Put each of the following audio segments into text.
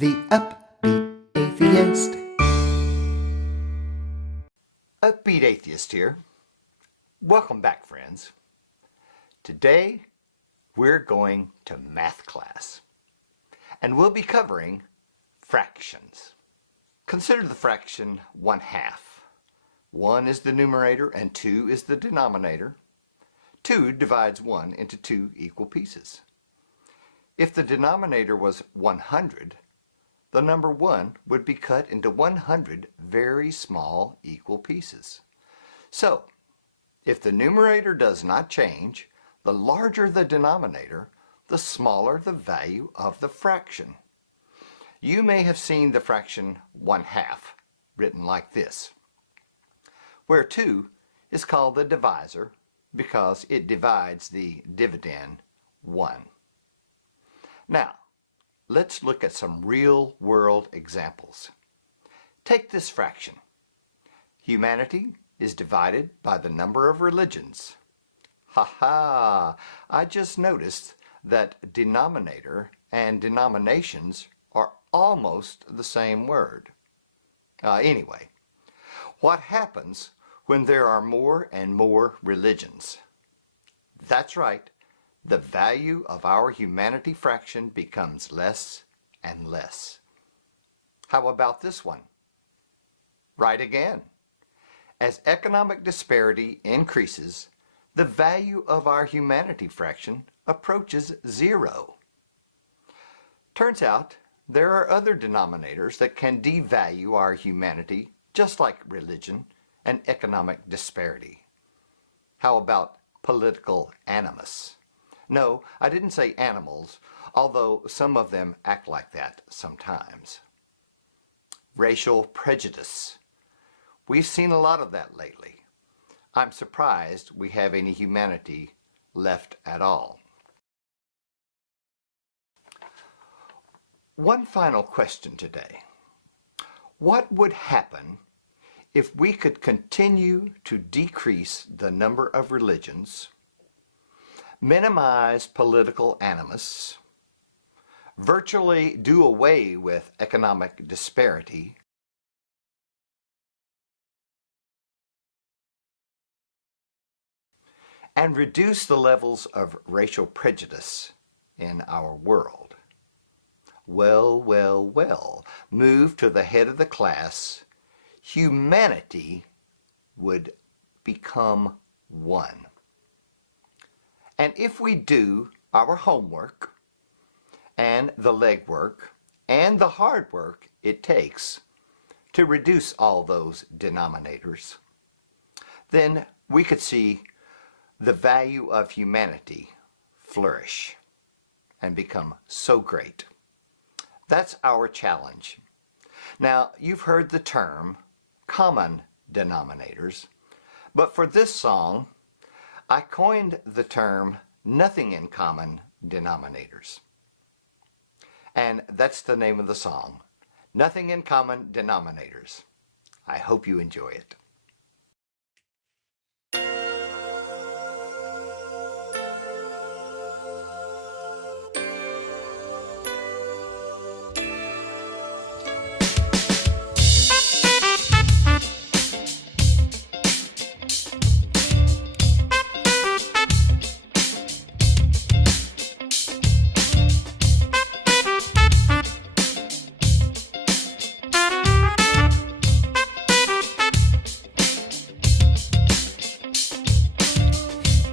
The Upbeat Atheist. Upbeat Atheist here. Welcome back, friends. Today, we're going to math class, and we'll be covering fractions. Consider the fraction 1/2. 1 is the numerator and 2 is the denominator. 2 divides 1 into 2 equal pieces. If the denominator was 100, the number 1 would be cut into 100 very small equal pieces. So, if the numerator does not change, the larger the denominator, the smaller the value of the fraction. You may have seen the fraction 1/2 written like this, where 2 is called the divisor because it divides the dividend 1. Now, let's look at some real-world examples. Take this fraction. Humanity is divided by the number of religions. Ha! I just noticed that denominator and denominations are almost the same word. Anyway, what happens when there are more and more religions? That's right. The value of our humanity fraction becomes less and less. How about this one? Right again. As economic disparity increases, the value of our humanity fraction approaches 0. Turns out there are other denominators that can devalue our humanity, just like religion and economic disparity. How about political animus? No, I didn't say animals, although some of them act like that sometimes. Racial prejudice. We've seen a lot of that lately. I'm surprised we have any humanity left at all. One final question today. What would happen if we could continue to decrease the number of religions, minimize political animus, virtually do away with economic disparity, and reduce the levels of racial prejudice in our world? Well, move to the head of the class. Humanity would become one. And if we do our homework and the legwork and the hard work it takes to reduce all those denominators, then we could see the value of humanity flourish and become so great. That's our challenge. Now, you've heard the term common denominators, but for this song, I coined the term nothing in common denominators. And that's the name of the song, Nothing in Common Denominators. I hope you enjoy it.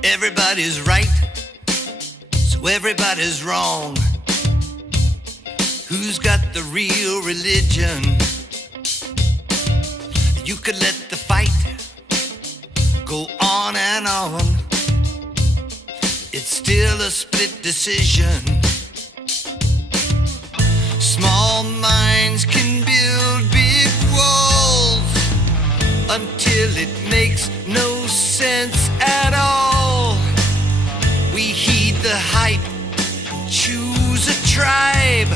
Everybody's right, so everybody's wrong. Who's got the real religion? You could let the fight go on and on. It's still a split decision. Small minds can build big walls until it makes no sense at all. We heed the hype and choose a tribe.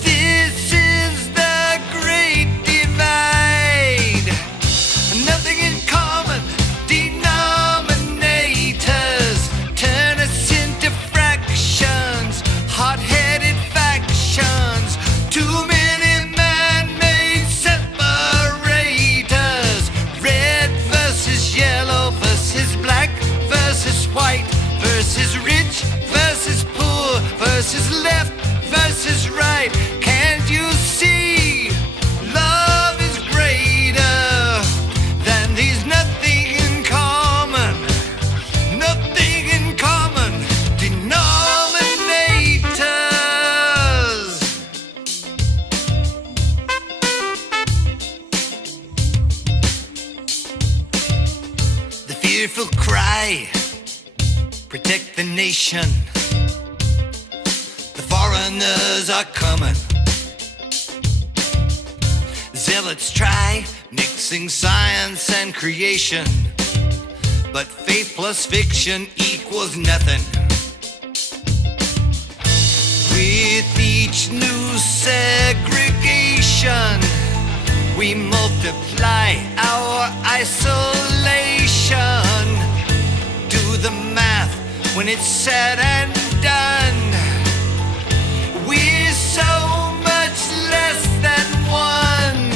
This is the great divide. Nothing in common denominators turn us into fractions. Hot-headed factions grateful cry, protect the nation. The foreigners are coming. Zealots try mixing science and creation, but faith plus fiction equals nothing. With each new segregation, we multiply our isolation. Do the math when it's said and done. We're so much less than one.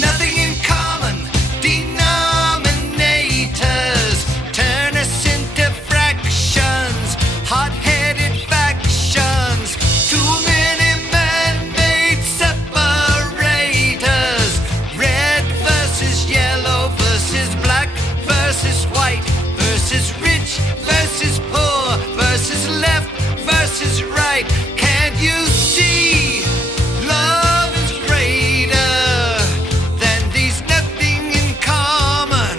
Nothing in common, denominators turn us into fractions, hot-headed factions. Too many man-made separators. Red versus yellow versus black versus white versus rich versus poor versus left versus right. Can't you see? Love is greater than these nothing in common,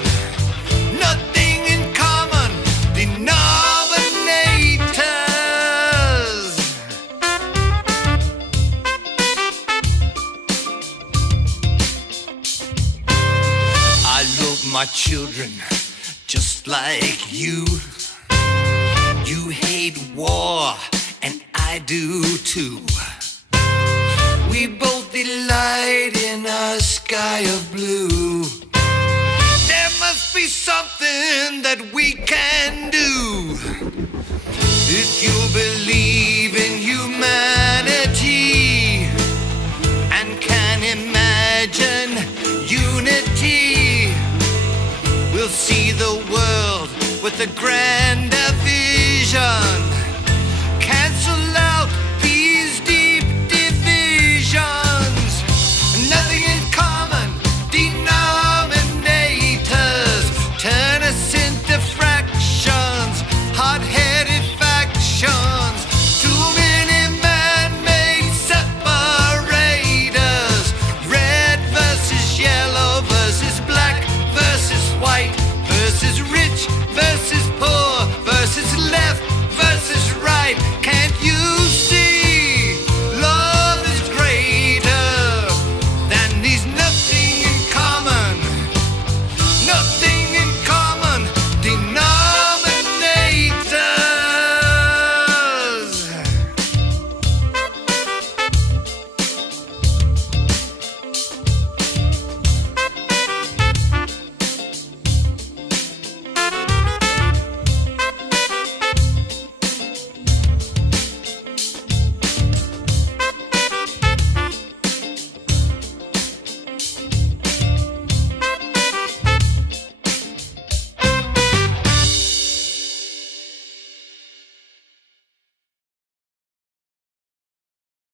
nothing in common denominators. I love my children just like you. You hate war, and I do too. We both delight in a sky of blue. There must be something that we can do. If you believe in humanity and can imagine unity, we'll see the world with a grander vision.